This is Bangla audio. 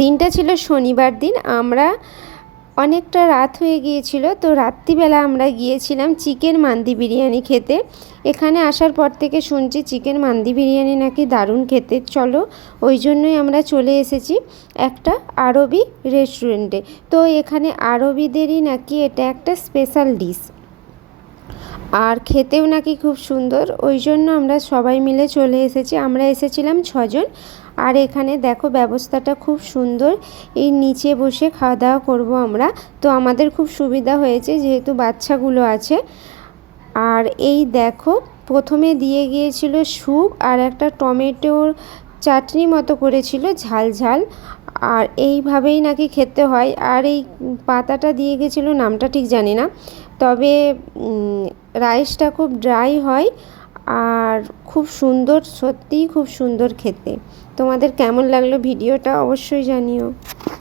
দিনটা ছিল শনিবার দিন। আমরা অনেকটা রাত হয়ে গিয়েছিল, তো রাত্রিবেলা আমরা গিয়েছিলাম চিকেন মান্দি বিরিয়ানি খেতে। এখানে আসার পর থেকে শুনছি চিকেন মান্দি বিরিয়ানি নাকি দারুণ খেতে। চলো, ওই জন্যই আমরা চলে এসেছি একটা আরবি রেস্টুরেন্টে। তো এখানে আরবিদেরই নাকি এটা একটা স্পেশাল ডিশ, আর খেতেও নাকি খুব সুন্দর। ওই জন্য আমরা সবাই মিলে চলে এসেছি। আমরা এসেছিলাম 6 জন। আর এখানে দেখো ব্যবস্থাটা খুব সুন্দর, এই নিচে বসে খাওয়া দাওয়া করবো আমরা। তো আমাদের খুব সুবিধা হয়েছে যেহেতু বাচ্চাগুলো আছে। আর এই দেখো, প্রথমে দিয়ে গিয়েছিল স্যুপ আর একটা টমেটোর চাটনি মতো করেছিল, ঝাল ঝাল। আর এইভাবেই নাকি খেতে হয়। আর এই পাতাটা দিয়ে গেছিলো, নামটা ঠিক জানি না, তবে রাইসটা খুব ড্রাই হয় আর খুব সুন্দর, সত্যিই খুব সুন্দর খেতে। তোমাদের কেমন লাগলো ভিডিওটা অবশ্যই জানিও।